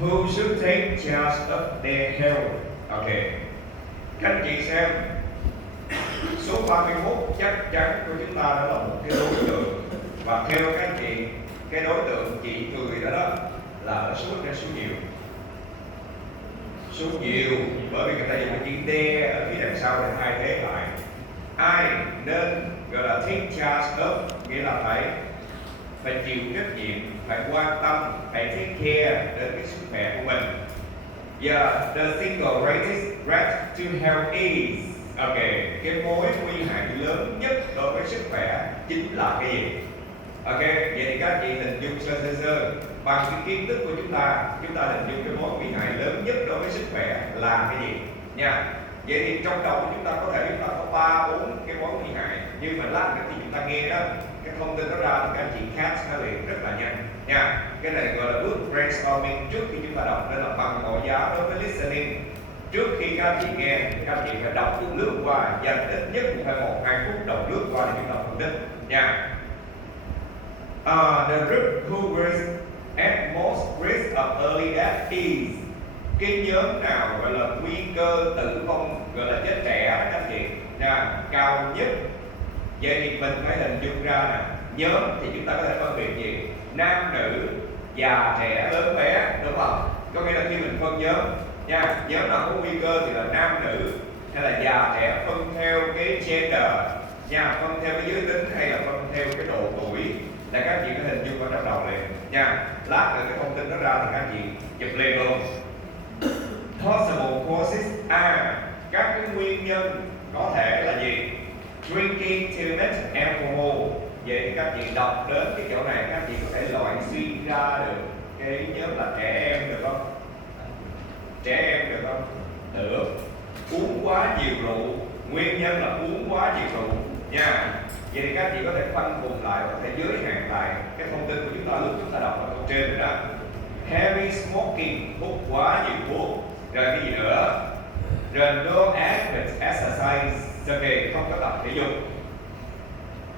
Who should take charge of their health? Ok. Các anh chị xem số 31 chắc chắn của chúng ta đó là một cái đối tượng, và theo các anh chị cái đối tượng chị cười đó là ở số ít hay số nhiều? Số nhiều, bởi vì người ta dùng cái chữ de ở phía đằng sau để thay thế lại. Ai nên gọi là take charge of, nghĩa là phải chịu trách nhiệm, phải quan tâm, phải take care đến cái sức khỏe của mình. The single greatest threat to health is, ok, cái mối nguy hại lớn nhất đối với sức khỏe chính là cái gì? Ok, vậy thì các anh chị hình dung sơ bằng cái kiến thức của chúng ta hình dung cái mối nguy hại lớn nhất đối với sức khỏe là cái gì nha. Vậy thì trong đầu của chúng ta có thể chúng ta có 3-4 cái mối nguy hại, nhưng mà lát nữa thì chúng ta nghe đó cái thông tin đó ra thì các anh chị catch nó liền rất là nhanh nha. Cái này gọi là bước brainstorming trước khi chúng ta đọc, nên là bằng mọi giá đối với listening. Trước khi các anh chị nghe, các anh chị phải đọc lướt qua, dành ít nhất cũng phải 1-2 phút đọc lướt qua để chúng ta phân tích nha. The group who was at most risk of early death is, cái nhóm nào gọi là nguy cơ tử vong, gọi là chết trẻ đó các anh chị nha, cao nhất. Vậy thì mình phải hình dung ra nè, nhóm thì chúng ta có thể phân biệt gì? Nam nữ, già trẻ lớn bé, đúng không? Có nghĩa là khi mình phân nhóm nha, nhóm nào có nguy cơ thì là nam nữ hay là già trẻ, phân theo cái gender nha, phân theo cái giới tính hay là phân theo cái độ tuổi, là các anh chị có hình dung vào trong đầu liền nha. Lát nữa cái thông tin đó ra thì các anh chị chụp lên luôn. Possible causes các cái nguyên nhân có thể là gì? Drinking too much alcohol. Vậy thì các anh chị đọc đến cái chỗ này, các anh chị có thể loại suy ra được cái nhóm là trẻ em được không? Trẻ em được không? Được. Uống quá nhiều rượu, nguyên nhân là uống quá nhiều rượu nha. Vậy thì các anh chị có thể khoanh vùng lại, có thể giới hạn lại cái thông tin của chúng ta lúc chúng ta đọc ở câu trên rồi đó. Heavy smoking, hút quá nhiều thuốc. Rồi cái gì nữa? Rồi no adequate exercise, ok, không có tập thể dục.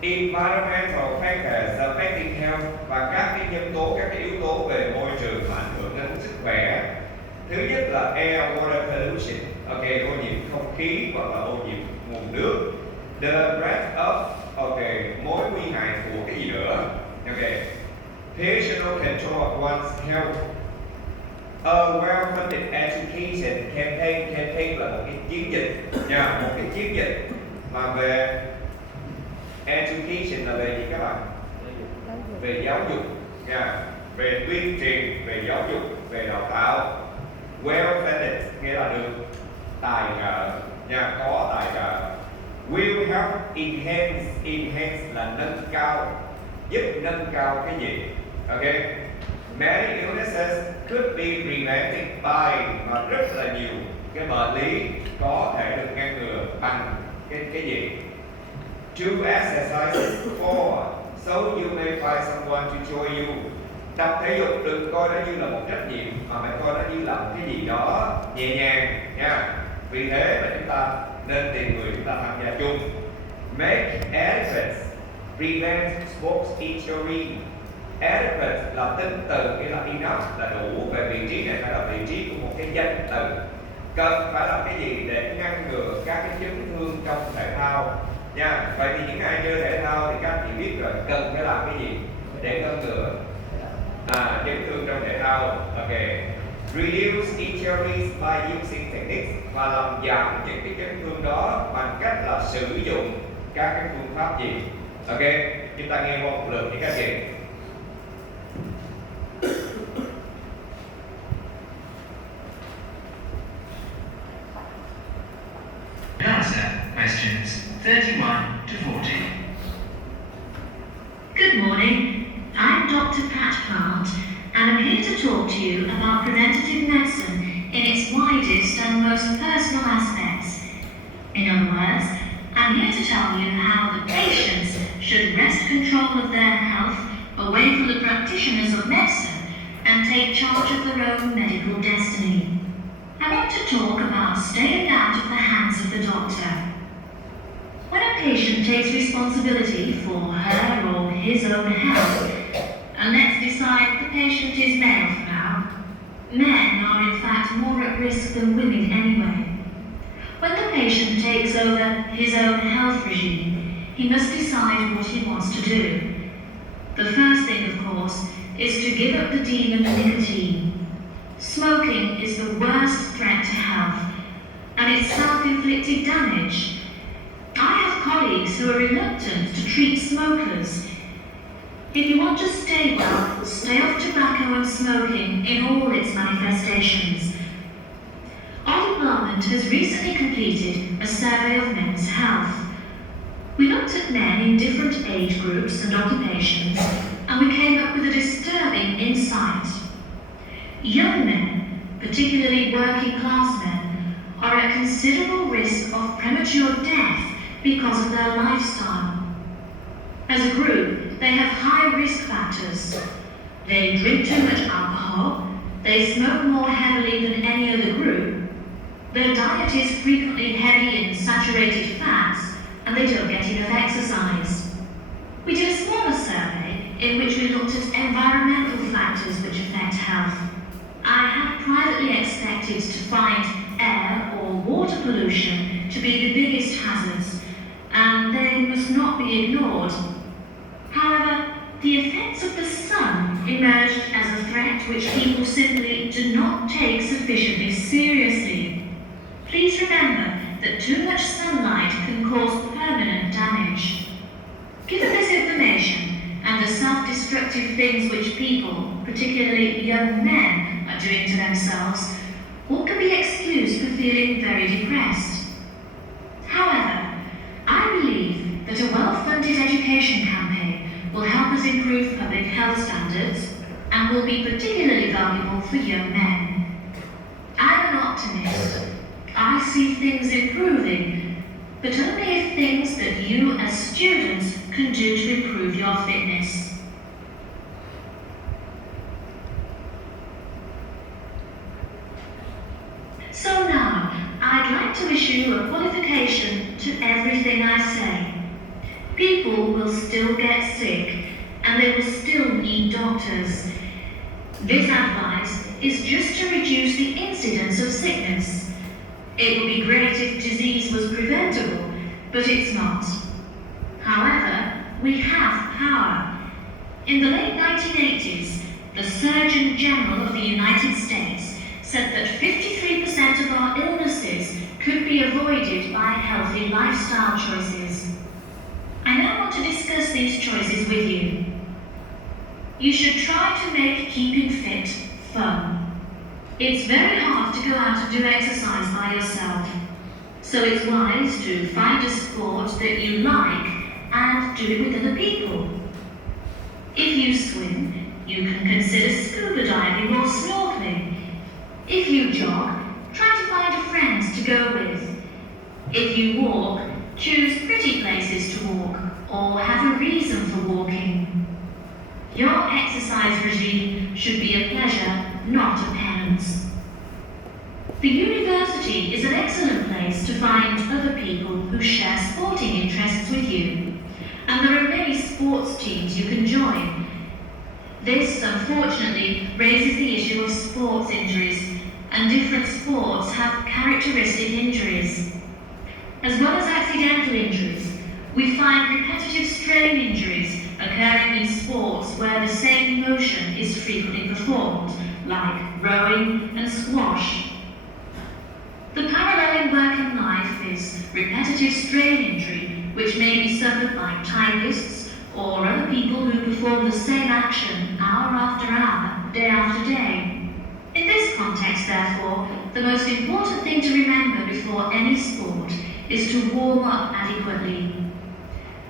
Environmental factors affecting health, và các cái nhân tố, các cái yếu tố về môi trường mà ảnh hưởng đến sức khỏe. Thứ nhất là air water pollution, ok, ô nhiễm không khí hoặc là ô nhiễm nguồn nước. The threat of, ok, mối nguy hại của cái gì nữa? Ok, personal control of one's health. A well-funded education campaign là một cái chiến dịch nha, một cái chiến dịch mà về education là về gì các bạn? Về giáo dục nha, về tuyên truyền, về giáo dục, về đào tạo. Well-funded nghĩa là được tài trợ nha, có tài trợ. Will help enhance là nâng cao, giúp nâng cao cái gì? Ok. Many illnesses could be prevented by, mà rất là nhiều cái bệnh lý có thể được ngăn ngừa bằng cái gì? To exercise for, so you may find someone to join you. Tập thể dục đừng coi nó như là một trách nhiệm, mà phải coi nó như là một cái gì đó nhẹ nhàng nha. Vì thế mà chúng ta nên tìm người chúng ta tham gia chung. Make adequate, prevent sports injury. Adequate là tính từ, nghĩa là enough, là đủ. Về vị trí này phải là vị trí của một cái danh từ. Cần phải làm cái gì để ngăn ngừa các cái chấn thương trong thể thao nha. Vậy thì những ai chơi thể thao thì các anh chị biết rồi, cần phải làm cái gì để ngăn ngừa chấn thương trong thể thao. Ok. Reduce injuries by using techniques, và làm giảm những cái chấn thương đó bằng cách là sử dụng các cái phương pháp gì? Ok, chúng ta nghe qua một lượt như các chị. Answer questions 31 to 40. Good morning. I'm Dr. Pat Plant, and I'm here to talk to you about preventative medicine in its widest and most personal aspects. In other words, I'm here to tell you how the patients should wrest control of their health away from the practitioners of medicine and take charge of their own medical destiny. I want to talk about staying out of the hands of the doctor. When a patient takes responsibility for her or his own health, and let's decide the patient is male for now, Men are in fact more at risk than women anyway. When the patient takes over his own health regime, he must decide what he wants to do. The first thing, of course, is to give up the demon nicotine. Smoking is the worst threat to health, and it's self-inflicted damage. I have colleagues who are reluctant to treat smokers. If you want to stay well, stay off tobacco and smoking in all its manifestations. Our department has recently completed a survey of men's health. We looked at men in different age groups and occupations, and we came up with a disturbing insight. Young men, particularly working class men, are at considerable risk of premature death because of their lifestyle. As a group, they have high risk factors. They drink too much alcohol, they smoke more heavily than any other group, their diet is frequently heavy in saturated fats, and they don't get enough exercise. We did a smaller survey in which we looked at environmental factors which affect health. I had privately expected to find air or water pollution to be the biggest hazards, and they must not be ignored. However, the effects of the sun emerged as a threat which people simply do not take sufficiently seriously. Please remember that too much sunlight can cause permanent damage. Given this information and the self-destructive things which people, particularly young men, are doing to themselves, what can be excused for feeling very depressed? However, I believe that a well-funded education campaign will help us improve public health standards and will be particularly valuable for young men. I'm an optimist. I see things improving, but only if things that you as students can do to improve your fitness. So now, I'd like to issue a qualification to everything I say. People will still get sick, and they will still need doctors. This advice is just to reduce the incidence of sickness. It would be great if disease was preventable, but it's not. However, we have power. In the late 1980s, the Surgeon General of the United States said that 53% of our illnesses could be avoided by healthy lifestyle choices. I now want to discuss these choices with you. You should try to make keeping fit fun. It's very hard to go out and do exercise by yourself, so it's wise to find a sport that you like and do it with other people. If you swim, you can consider scuba diving or snorkeling. If you jog, try to find a friend to go with. If you walk, choose pretty places to walk or have a reason for walking. Your exercise regime should be a pleasure, not a penance. The university is an excellent place to find other people who share sporting interests with you, and there are many sports teams you can join. This, unfortunately, raises the issue of sports injuries, and different sports have characteristic injuries. As well as accidental injuries, we find repetitive strain injuries occurring in sports where the same motion is frequently performed, like rowing and squash. The parallel in work and life is repetitive strain injury, which may be suffered by typists or other people who perform the same action hour after hour, day after day. In this context, therefore, the most important thing to remember before any sport is to warm up adequately.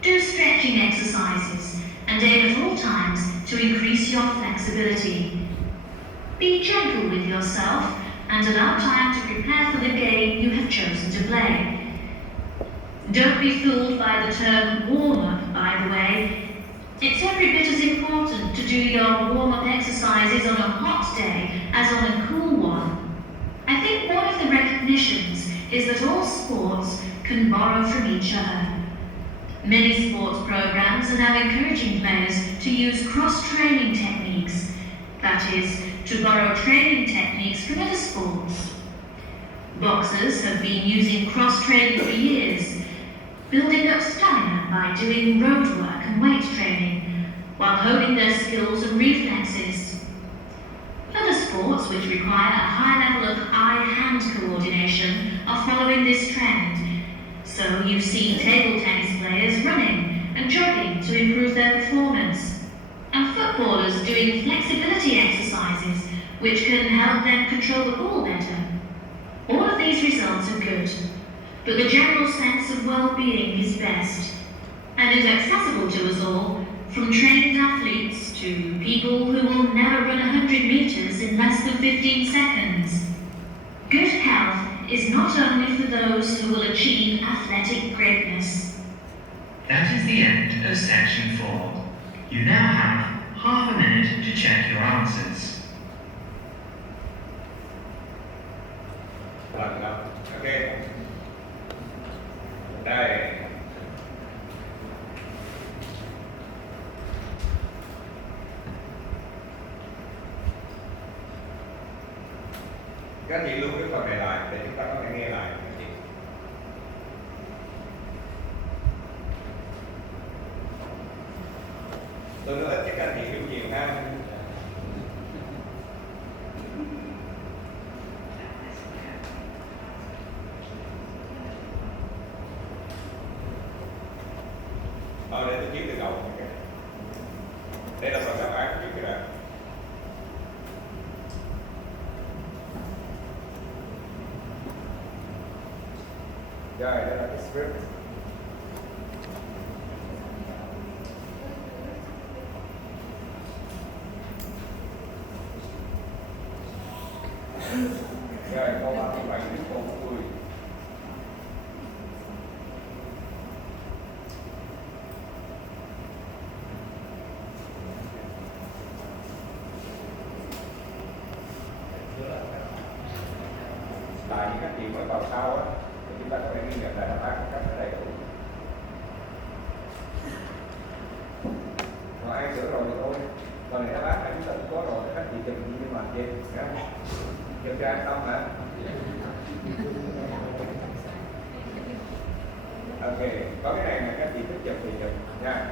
Do stretching exercises and aim at all times to increase your flexibility. Be gentle with yourself and allow time to prepare for the game you have chosen to play. Don't be fooled by the term warm-up, by the way. It's every bit as important to do your warm-up exercises on a hot day as on a cool one. I think one of the recognitions is that all sports can borrow from each other. Many sports programs are now encouraging players to use cross-training techniques. that is, to borrow training techniques from other sports. Boxers have been using cross-training for years, building up stamina by doing road work and weight training, while honing their skills and reflexes. Other sports which require a high level of eye-hand coordination are following this trend. So you see table tennis players running and jogging to improve their performance, and footballers doing flexibility exercises which can help them control the ball better. All of these results are good, but the general sense of well-being is best, and is accessible to us all, from trained athletes to people who will never run 100 meters in less than 15 seconds. Good health is not only for those who will achieve athletic greatness. That is the end of section 4. You now have half a minute to check your answers. Ok. Đây. Các anh chị lưu cái phần này lại để chúng ta có thể nghe lại các anh chị. Tôi nói ít chắc các anh chị hiểu nhiều ha. Để tôi viết từ đầu. Đây là phần đáp án viết cái này. Rồi, đây là cái script. Rồi, câu 37 đến câu 40. Tại những các chị mới vào sau á, thì chúng ta có thể ghi nhận lại đáp án một cách đầy đủ. Còn ai sửa rồi thì thôi. Còn này đáp án này chúng ta cũng có rồi, các chị chụp nhưng mà trên chụp cho an tâm hả? Ok, có cái này mà các chị thích chụp thì chụp nha.